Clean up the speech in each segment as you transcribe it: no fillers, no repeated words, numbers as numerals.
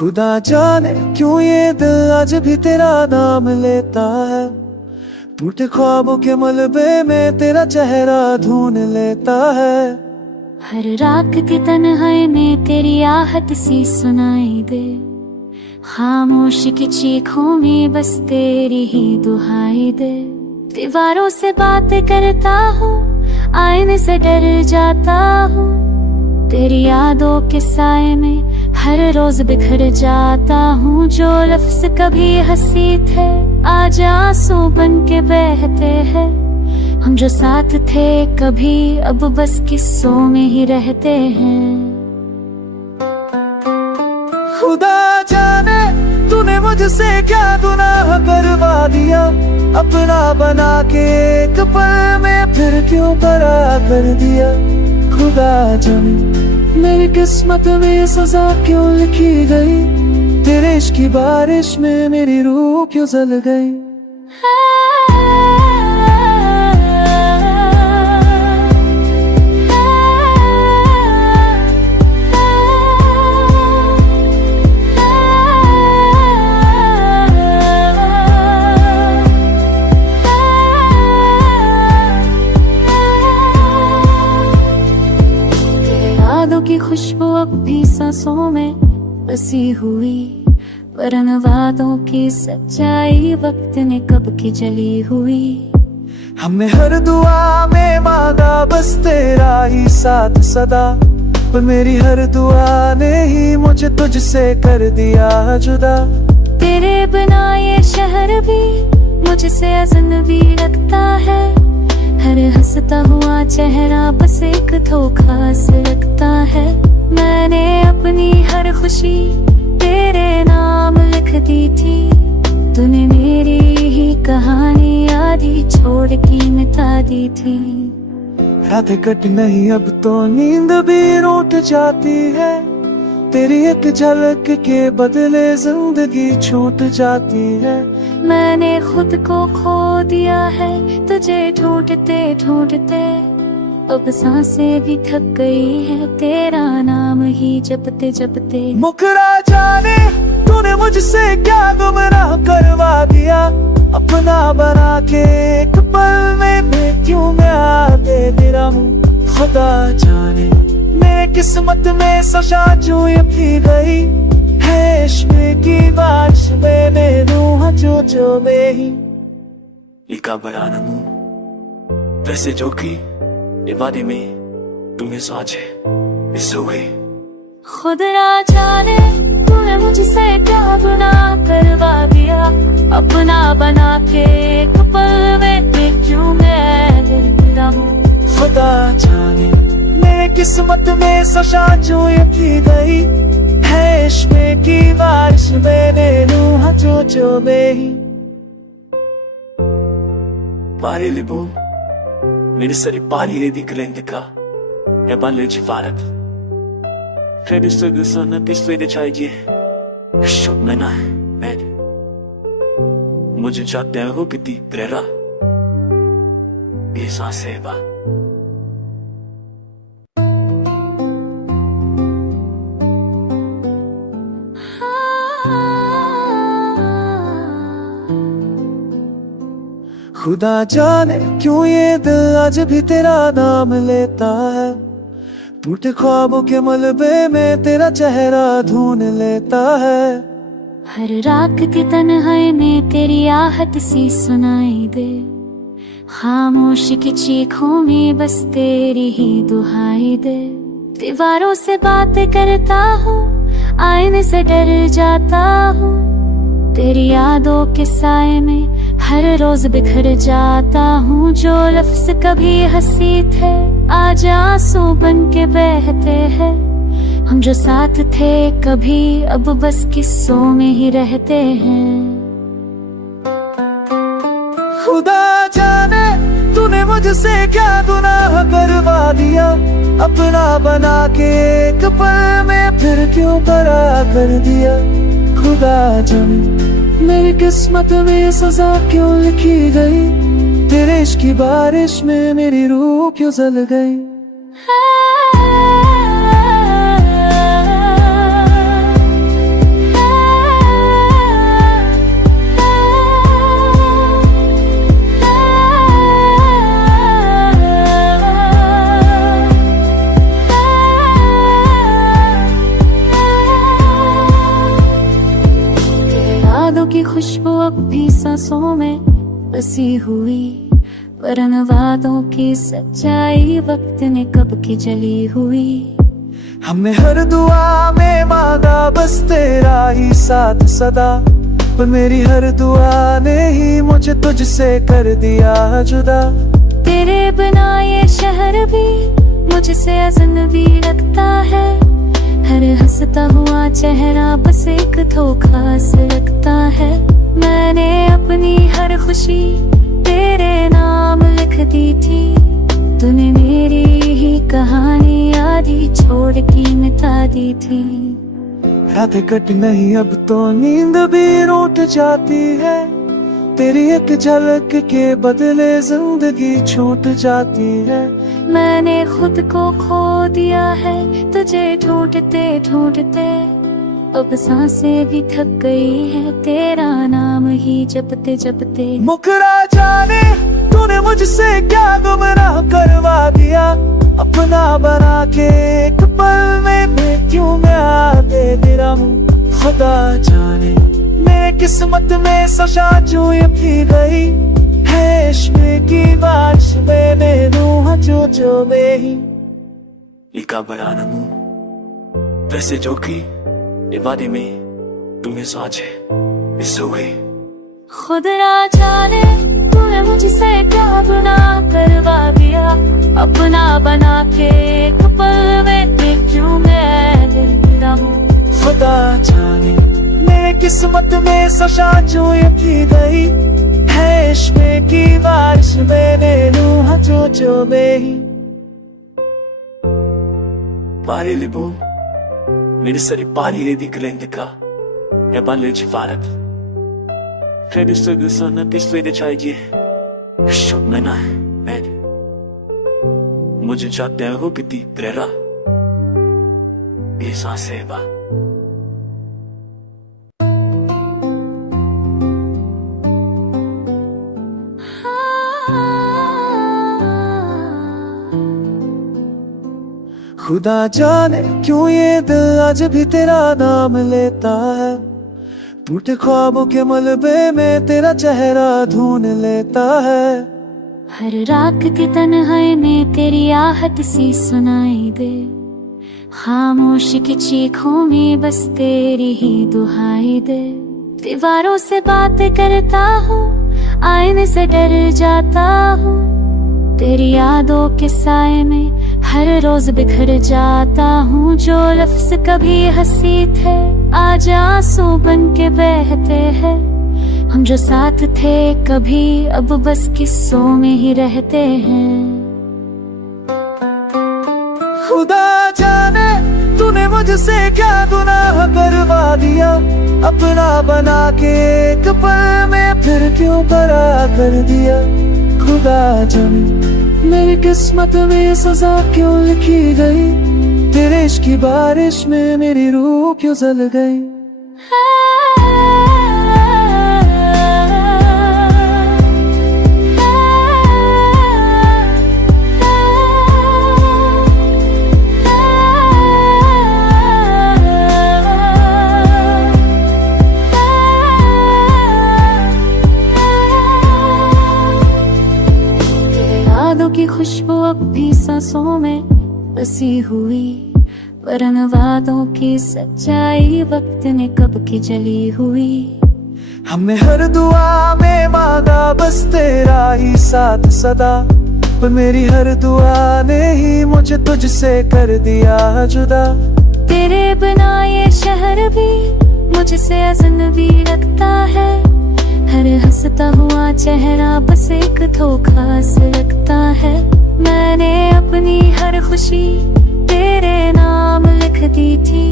खुदा जाने क्यों ये दिल आज भी तेरा नाम लेता है। टूटे ख्वाबों के मलबे में तेरा चेहरा ढूंढ लेता है। हर रात की तन्हाई में तेरी आहट सी सुनाई दे। खामोश की चीखों में बस तेरी ही दुहाई दे। दीवारों से बातें करता हूँ, आईने से डर जाता हूँ। तेरी यादों के साए में हर रोज बिखर जाता हूँ। जो लफ्ज कभी हंसी थे आज आंसू बन के बहते हैं। हम जो साथ थे कभी अब बस किस्सों में ही रहते हैं। खुदा जाने तूने मुझसे क्या गुनाह करवा दिया। अपना बना के एक पल में फिर क्यों बरा कर दिया। खुदा जाने मेरी किस्मत में सजा क्यों लिखी गई। तेरे इश्क की बारिश में मेरी रूह क्यों जल गई। की खुशबू अब भी सांसों में बसी हुई। वरन वादों की सच्चाई वक्त ने कब की जली हुई। हमने हर दुआ में मांगा बस तेरा ही साथ सदा। पर मेरी हर दुआ ने ही मुझे तुझसे कर दिया जुदा। तेरे बिना ये शहर भी मुझसे अजनबी लगता है। हर हंसता हुआ चेहरा बस एक धोखा से लगता है। मैंने अपनी हर खुशी तेरे नाम लिख दी थी। तूने मेरी ही कहानी आधी छोड़ के मिटा दी थी। रातें कट नहीं अब तो नींद भी रूठ जाती है। तेरी एक झलक के बदले जिंदगी छूट जाती है। मैंने खुद को खो दिया है तुझे ढूंढते ढूंढते। अब सांसें भी थक गई है तेरा नाम ही जपते जपते। मुकरा जाने तूने मुझसे क्या गुमराह करवा दिया। अपना बना के एक पल में मैं क्यों मैं दे दिया हूँ। खुदा जाने मेरे किस्मत में सजा जो ये थी गई है। इश्क की बारिश में मैं रूह जो में ही लिखा बयान हूँ। वैसे जो की ये वादे में तुम्हें साझे मिस हो गई। खुद ना जाने तूने मुझसे क्या गुनाह करवा दिया। अपना बना के एक पल में क्यों मैं दिया हूँ। खुदा जाने मेरे किस्मत में सजा जो ये थी गई है। इश्क की बारिश में रूह जो में ही Pare libo Minisari pari di klendika Ya banle cifarat Kredi sögü sana pisliğine çaycı Şok mena med मुझे चाहते हो कितनी प्रेरा ये सांसें बा खुदा जाने क्यों ये दिल आज भी तेरा नाम लेता है। टूटे ख्वाबों के मलबे में तेरा चेहरा ढूंढ लेता है। हर रात की तन्हाई में तेरी आहट सी सुनाई दे। खामोश की चीखों में बस तेरी ही दुहाई दे। दीवारों से बातें करता हूँ, आईने से डर जाता हूँ। तेरी यादों के साए में हर रोज बिखर जाता हूँ। जो लफ्ज कभी हंसी थे आज आंसू बन के बहते हैं। हम जो साथ थे कभी अब बस किस्सों में ही रहते हैं। खुदा जाने तूने मुझसे क्या गुनाह करवा दिया। अपना बना के एक पल में फिर क्यों बरा कर दिया। खुदा जाने मेरी किस्मत में सजा क्यों लिखी गई। तेरे इश्क की बारिश में मेरी रूह क्यों जल गई। बसी हुई, वरन वादों की सच्चाई वक्त ने कब की जली हुई। हमने हर दुआ में मांगा बस तेरा ही साथ सदा, पर मेरी हर दुआ ने ही मुझे तुझसे कर दिया जुदा। तेरे बिना ये शहर भी मुझसे अजनबी लगता है, हर हंसता हुआ चेहरा बस एक धोखा से लगता है। मैंने अपनी हर खुशी तेरे नाम लिख दी थी, तूने मेरी ही कहानी आधी छोड़ के मिटा दी थी। रातें कट नहीं अब तो नींद भी रूठ जाती है, तेरी एक झलक के बदले जिंदगी छूट जाती है। मैंने खुद को खो दिया है तुझे ढूंढते ढूंढते, अब सांसें भी थक गई है तेरा नाम ही जपते जपते। मुकरा जाने तूने मुझसे क्या गुमराह करवा दिया, अपना बना के एक पल में मैं क्यों मैं दे दिया हूँ। खुदा जाने मेरे किस्मत में सजा जो ये पी गई है, इश्क़ की बारिश मैंने रूह जो में ही लिखा बड़ा नमू वैसे जो की इबादे में तुम्हें साझे इस हुए। खुद ना जाने तूने मुझसे क्या गुनाह करवा दिया, अपना बना के एक पल में क्यों मैं दे दिया हूँ। खुदा जाने मेरे किस्मत में सजा जो ये पी गई है, इश्क़ की बारिश मैंने रूह जो में ही Pare libu Minisari pari di kalendika Ya banle cifarat Kredi sögü sana pisli de çaycı Şok mena med मुझे चाहते हो कितनी प्रेरा ये सांसें बा। खुदा जाने क्यों ये दिल आज भी तेरा नाम लेता है, टूटे ख्वाबों के मलबे में तेरा चेहरा ढूंढ लेता है। हर रात की तन्हाई में तेरी आहट सी सुनाई दे, खामोश की चीखों में बस तेरी ही दुहाई दे। दीवारों से बातें करता हूँ, आईने से डर जाता हूँ, तेरी यादों के साए में हर रोज बिखर जाता हूँ। जो लफ्ज कभी हंसी थे आज आंसू बन के बहते हैं, हम जो साथ थे कभी अब बस किस्सों में ही रहते हैं। खुदा जाने तूने मुझसे क्या गुनाह करवा दिया, अपना बना के एक पल में फिर क्यों बरा कर दिया। खुदा जाने मेरी किस्मत में सजा क्यों लिखी गई, तेरे इश्क़ की बारिश में मेरी रूह क्यों जल गई। की खुशबू अब भी सांसों में बसी हुई, वरन वादों की सच्चाई वक्त ने कब की जली हुई। हमने हर दुआ में मांगा बस तेरा ही साथ सदा, पर मेरी हर दुआ ने ही मुझे तुझसे कर दिया जुदा। तेरे बिना ये शहर भी मुझसे अजनबी लगता है, हर हंसता हुआ चेहरा बस एक धोखा से लगता है। मैंने अपनी हर खुशी तेरे नाम लिख दी थी,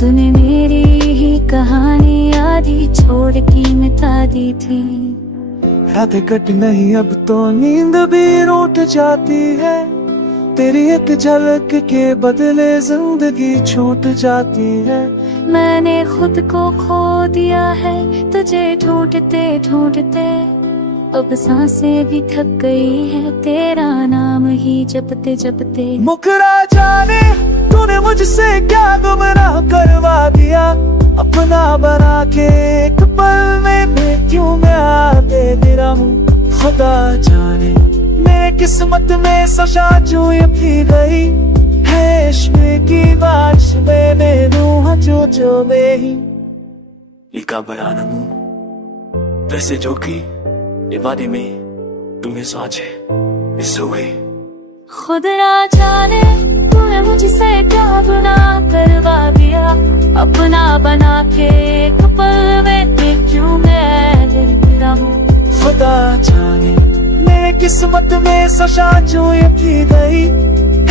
तूने मेरी ही कहानी आधी छोड़ के मिटा दी थी। रातें कट नहीं अब तो नींद भी रूठ जाती है, तेरी एक झलक के बदले जिंदगी छूट जाती है। मैंने खुद को खो दिया है तुझे ढूंढते ढूंढते, अब सांसें भी थक गई है तेरा नाम ही जपते जपते। मुकरा जाने तूने मुझसे क्या गुमराह करवा दिया, अपना बना के एक पल में मैं क्यों मैं दे दिया हूँ। किस्मत में सशा जो ये थी गई है इश्क की बारिश मैंने रूह जो नहीं इका बयानमू वैसे जो की इबादे में तुम्हें साझे इस हुए खुद ना जाने तूने मुझसे क्या गुनाह करवा दिया अपना बना के एक पल में क्यों मैं तेरा हूँ खुदा जाने मेरे किस्मत में सशा जो ये थी गई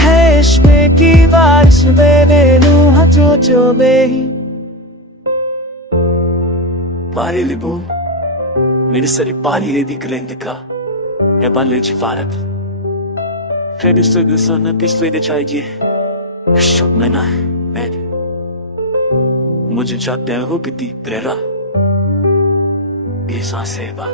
है इश्क की बारिश मैंने रूह जो नहीं Pare libon, ministeri pari di klendika, e balle ci farat. Credi sto gusana pistoi de chaiji, shub mena, med. मुझे चाहते हो कि ती प्रेरा ये सांसें बा